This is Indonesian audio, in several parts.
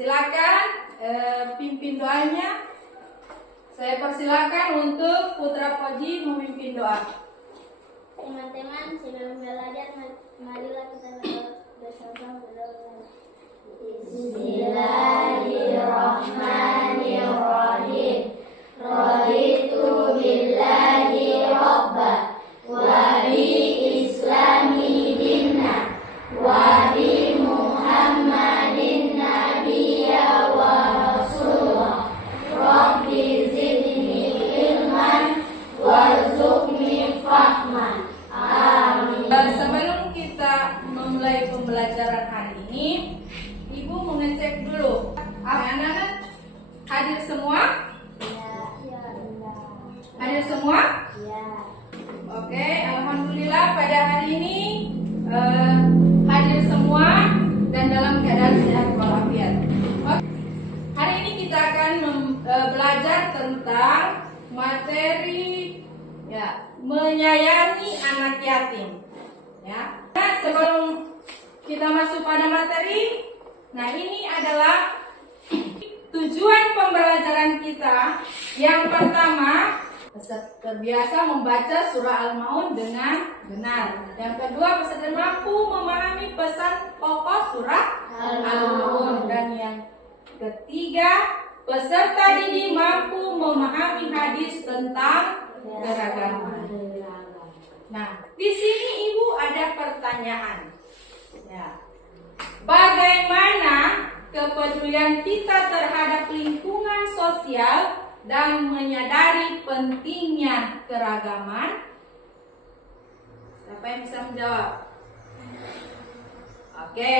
silakan pimpin doanya. Saya persilakan untuk Putra Koji memimpin doa. Teman-teman, sebelum belajar, marilah kita bersama berdoa. Bismillahirrahmanirrahim. Raditu billahi robba wa bi islami dinna wa bi muhammadin nabiyya wa rasulullah. Rabbi zidni ilman warzuqni fahman. Amin. Sebelum kita memulai pembelajaran hari ini, Ibu mengecek dulu anak-anak hadir semua? Ya. Hadir semua? Ya. Oke, alhamdulillah pada hari ini hadir semua dan dalam keadaan sehat walafiat. Hari ini kita akan belajar tentang materi menyayangi anak yatim. Ya. Nah, sebelum kita masuk pada materi, ini adalah tujuan pembelajaran kita. Yang pertama, terbiasa membaca surah Al-Maun dengan benar. Yang kedua, peserta mampu memahami pesan pokok surah Al-Maun. Dan yang ketiga, peserta didik mampu memahami hadis tentang keragaman. Nah, di sini Ibu ada pertanyaan. Ya. Bagaimana kepedulian kita terhadap lingkungan sosial dan menyadari pentingnya keragaman? Siapa yang bisa menjawab? Oke,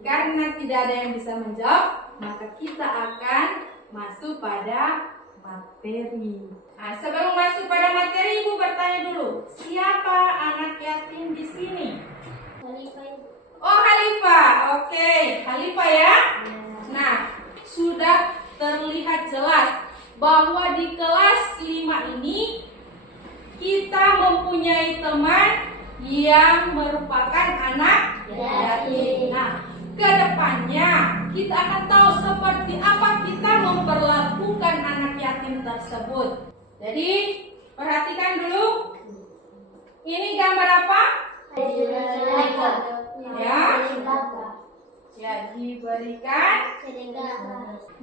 karena tidak ada yang bisa menjawab, maka kita akan masuk pada materi. Nah, sebelum masuk pada materi, Ibu bertanya dulu, siapa anak yatim di sini? Khalifah. Oh, Khalifah. Oke, Khalifah ya. Nah, sudah terlihat jelas bahwa di kelas 5 ini kita mempunyai teman yang merupakan anak yatim. Nah, kedepannya kita akan tahu seperti apa kita memperlakukan anak yatim tersebut. Jadi, perhatikan dulu. Ini gambar apa? Ya, diberikan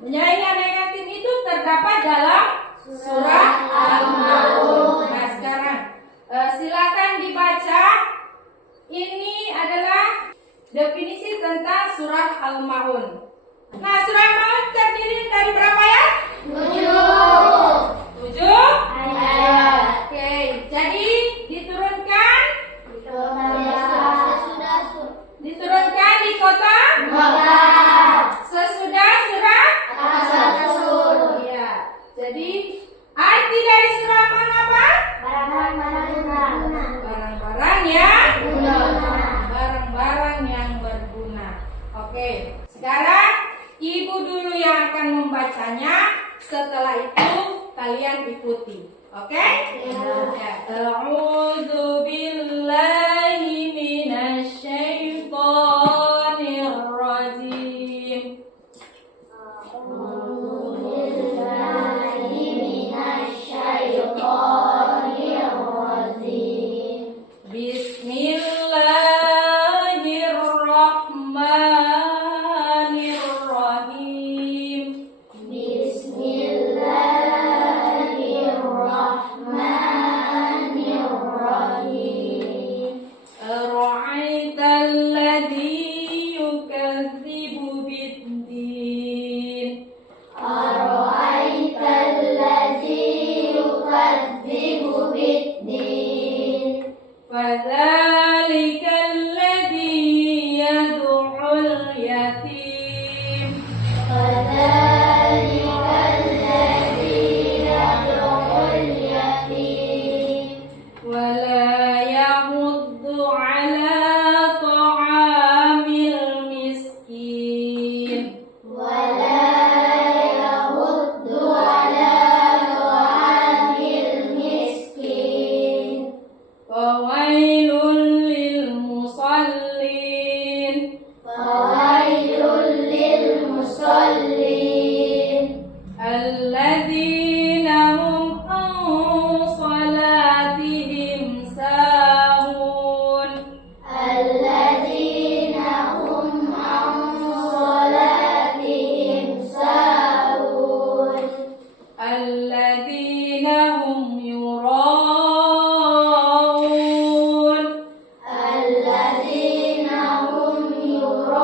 menyayangi anak yatim itu terdapat dalam surah Al-Maun. Nah, sekarang silakan dibaca. Ini adalah definisi tentang surah Al-Maun. Nah, surah Al-Maun terdiri dari berapa ya? 7 ayat. Oke, jadi diturunkan di kota Mekah sesudah surah Al-Asr. Ya. Jadi arti dari surah Al-Maun apa? Barang-barang yang berguna. Oke, sekarang Ibu dulu yang akan membacanya. Setelah itu kalian ikuti. Oke? A'udzu billahi minasyaitonir rajim. Bismillahirrahmanirrahim. فذلك الذي يدعو اليتيم ولا يحض على طعام المسكين فويل للمصلين المصلين الذين هم عن صلاتهم ساهون الذين هم عن صلاتهم ساهون الذين هم يراءون الذين هم يراءون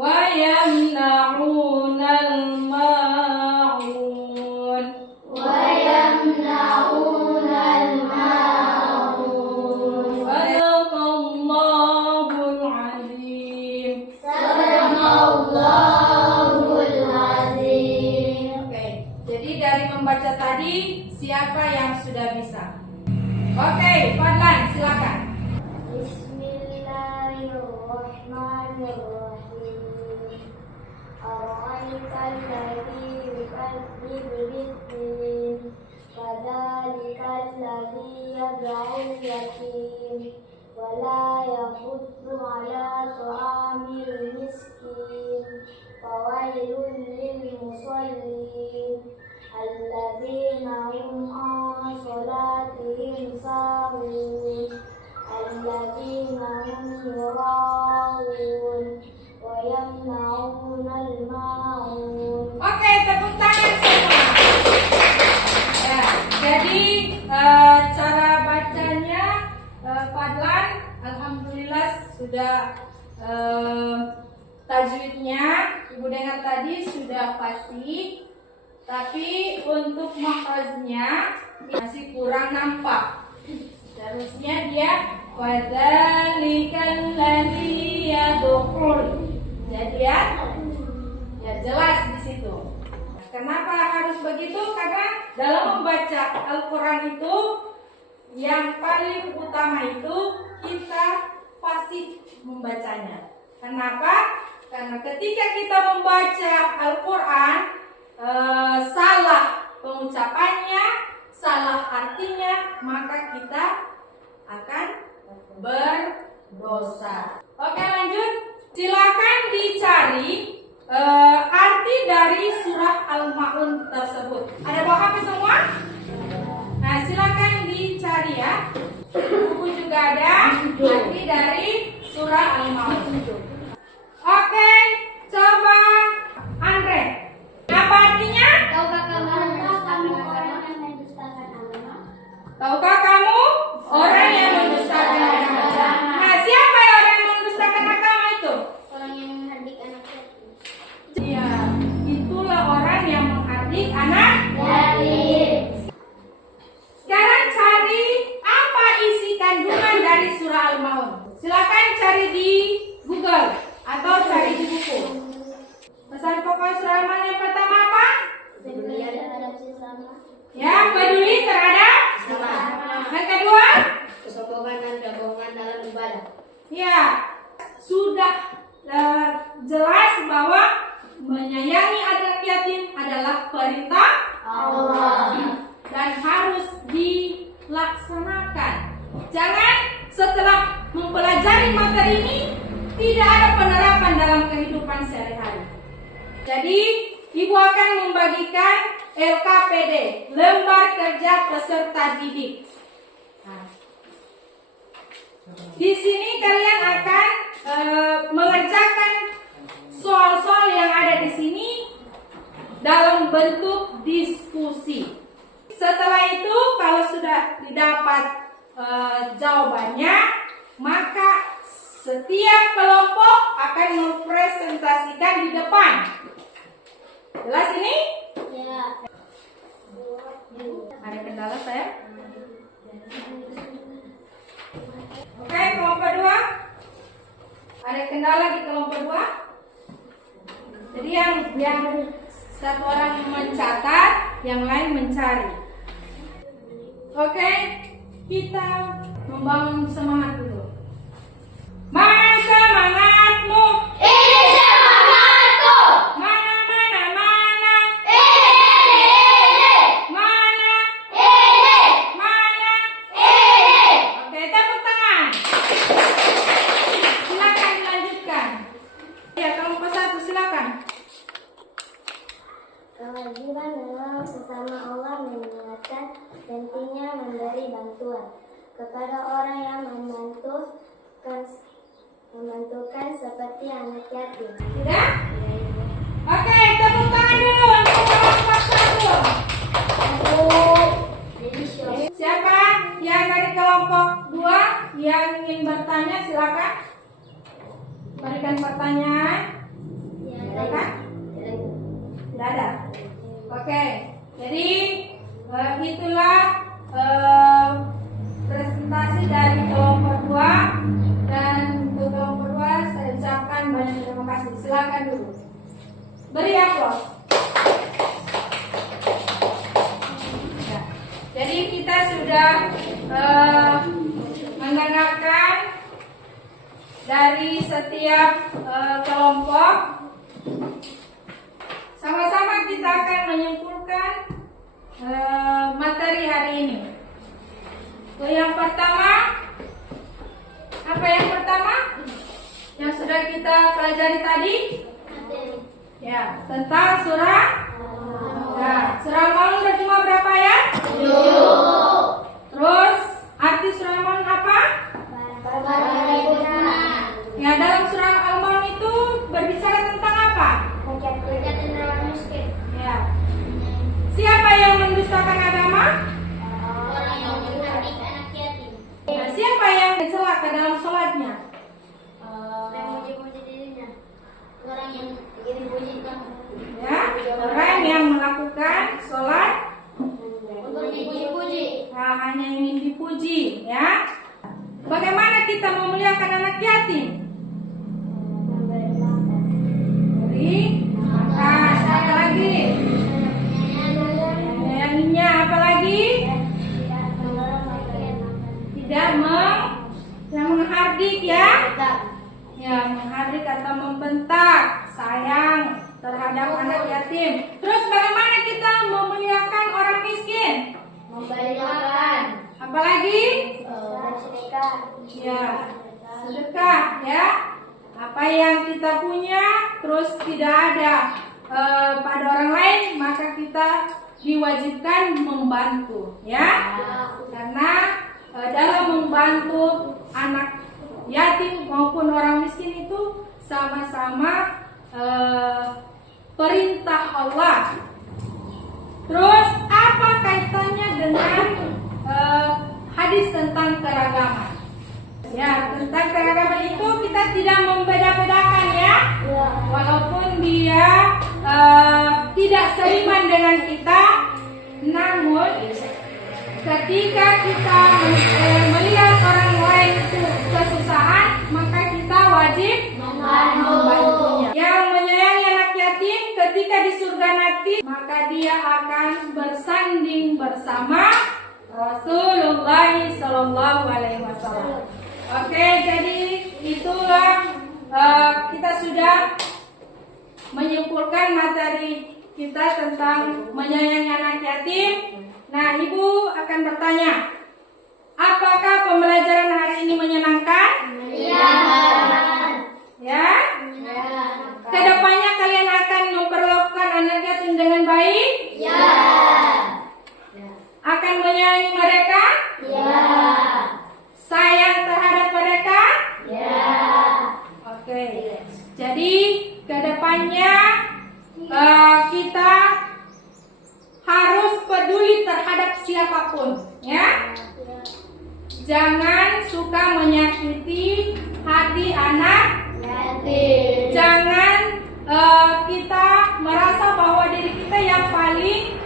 ويمنعون الماعون ويمنعون الماعون صدق الله العظيم. صدق الله العظيم. Oke, jadi dari membaca tadi siapa yang sudah bisa? Oke, Fadlan silakan. Bismillahirrahmanirrahim. Ara'aita alladhi yukadzibu bid-din, fadzalika alladhi yad'ul yatim, wa la yahuddu ala ta'amil miskin, fawailun lil musallin, alladzina hum an salatihim sahun, alladzina hum yura'un wa yamna'una al-ma'un. Oke, tepuk tangan semua. Ya, jadi cara bacanya Fadlan, alhamdulillah sudah tajwidnya Ibu dengar tadi sudah pasti, tapi untuk makhrajnya masih kurang nampak. Seharusnya dia wadzalikal ladzi yadkhul. Jadi ya jelas di situ. Kenapa harus begitu? Karena dalam membaca Al-Quran itu yang paling utama itu kita fasih membacanya. Kenapa? Karena ketika kita membaca Al-Quran salah pengucapannya, salah artinya, maka kita akan berdosa. Oke, lanjut. Silakan dicari arti dari surah Al-Ma'un tersebut. Ada bawa HP semua? Nah, silakan dicari ya. Buku juga ada arti dari surah Al-Ma'un. Oke, coba Andre. Apa artinya? Tahukah kamu orang yang mendustakan agama? Tahukah kamu orang yang mendustakan agama? Nah, siapa ya orang yang mendustakan agama itu? Orang yang menghardik anak yatim. Iya, itulah orang yang menghardik anak. Yatim. Sekarang cari apa isi kandungan dari surah Al-Maun. Silakan cari di Google atau cari di buku. Pesan pokok surah Al-Maun yang pertama apa? Peduli terhadap sesama. Ya, peduli terhadap. Sesama. Yang kedua? Kesombongan dan kebohongan dalam ibadah. Ya, sudah jelas bahwa menyayangi anak yatim adalah perintah Allah. dan harus dilaksanakan. Jangan setelah mempelajari materi ini tidak ada penerapan dalam kehidupan sehari-hari. Jadi, Ibu akan membagikan LKPD, lembar kerja peserta didik. Nah, di sini kalian akan mengerjakan soal-soal yang ada di sini dalam bentuk diskusi. Setelah itu, kalau sudah didapat jawabannya, maka setiap kelompok akan mempresentasikan di depan. Jelas ini? Ya. Ada kendala saya? Oke, kelompok 2. Ada kendala di kelompok 2? Jadi yang satu orang mencatat, yang lain mencari. Oke, kita membangun semangat dulu. Mana semangatmu? Ini semangatku. Mana? Mana? Mana? Oke, tepuk tangan. Silakan dilanjutkan. Ya, kelompok 1 Kewajiban menolong sesama Allah mengingatkan pentingnya memberi bantuan kepada orang yang membantukan seperti anak yatim. Tidak? Oke, tepuk tangan dulu untuk kelompok 1. Siapa yang dari kelompok 2 yang ingin bertanya, silakan. Berikan pertanyaan. Silakan. Tidak ada. Oke, jadi itulah presentasi dari kelompok 2, dan untuk kelompok 2 saya ucapkan banyak terima kasih. Silakan dulu. Beri aplaus. Ya. Jadi kita sudah mendengarkan dari setiap kelompok. Sama-sama kita akan menyimpulkan materi hari ini. Yang pertama, apa yang pertama? Yang sudah kita pelajari tadi? Ya, tentang surah. Ya, surah Al-Mulk berjumlah berapa ya? 7. Terus arti surah Al-Mulk apa? Ya, dalam surah Al-Mulk itu berbicara tentang apa? Ya. Siapa yang mendustakan agama? Orang yang menarik anak yatim. Nah, siapa yang mencela ke dalam sholatnya? Memuji-muji dirinya. Orang yang dipujikan. Ya, orang yang melakukan sholat Untuk dipuji-puji. nah, hanya ingin dipuji, ya. Bagaimana kita memuliakan anak yatim? Beri makan. Apa lagi? Menyayanginya. Apa lagi? Tidak menghardik, ya. Ya, menghardik atau membentak, sayang terhadap anak yatim. Terus bagaimana kita memuliakan orang miskin? Memberi makan. Apalagi? Sedekah. Ya, sedekah, ya. Apa yang kita punya terus tidak ada pada orang lain, maka kita diwajibkan membantu, ya. Karena dalam membantu anak yatim maupun orang miskin itu sama-sama perintah Allah. Terus apa kaitannya dengan hadis tentang keragaman? Ya, tentang keragaman itu kita tidak membeda-bedakan, ya. Walaupun dia tidak seiman dengan kita, namun ketika kita melihat orang lain itu kesusahan, maka kita wajib membantunya. Yang menyayangi anak yatim ketika di surga nanti, maka dia akan bersanding bersama Rasulullah Shallallahu Alaihi Wasallam. Oke, jadi itulah kita sudah menyimpulkan materi kita tentang menyayangi anak yatim. Nah, Ibu akan bertanya, apakah pembelajaran hari ini menyenangkan? Iya. Ya? Kedepannya kalian akan memperlakukan anak yatim dengan baik? Iya. Akan menyayangi mereka? Iya. Sayang terhadap mereka? Iya. Oke. Jadi kedepannya kita harus peduli terhadap siapapun, ya. Jangan suka menyakiti hati anak Yatim. Jangan kita merasa bahwa diri kita yang paling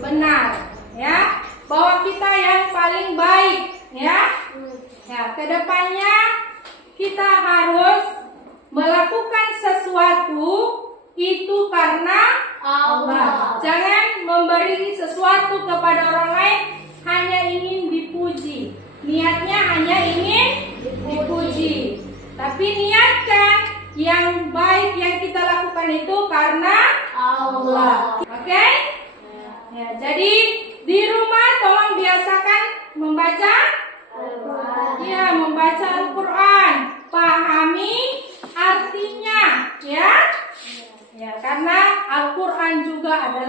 benar, ya. Bahwa kita yang paling baik, ya. Ya, kedepannya kita harus melakukan sesuatu itu karena Allah. Jangan memberi sesuatu kepada orang lain hanya ingin dipuji. Niatnya hanya ingin dipuji. Tapi niatkan yang baik yang kita lakukan itu karena Allah. Oke? Ya, jadi di rumah tolong biasakan membaca ya, membaca Al-Quran. Pahami artinya, ya. Ya, karena Al-Quran juga adalah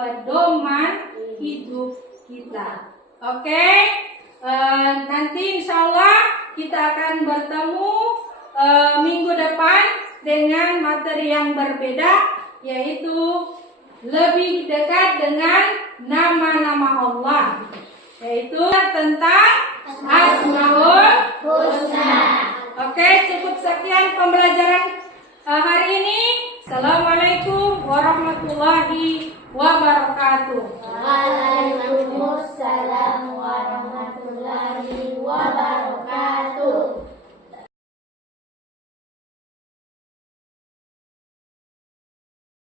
pedoman hidup kita. Oke, nanti insya Allah kita akan bertemu minggu depan dengan materi yang berbeda, yaitu lebih dekat dengan nama-nama Allah, yaitu tentang Asmaul Husna. Oke, cukup sekian pembelajaran hari ini. Assalamualaikum warahmatullahi wabarakatuh. Waalaikumsalam warahmatullahi wabarakatuh.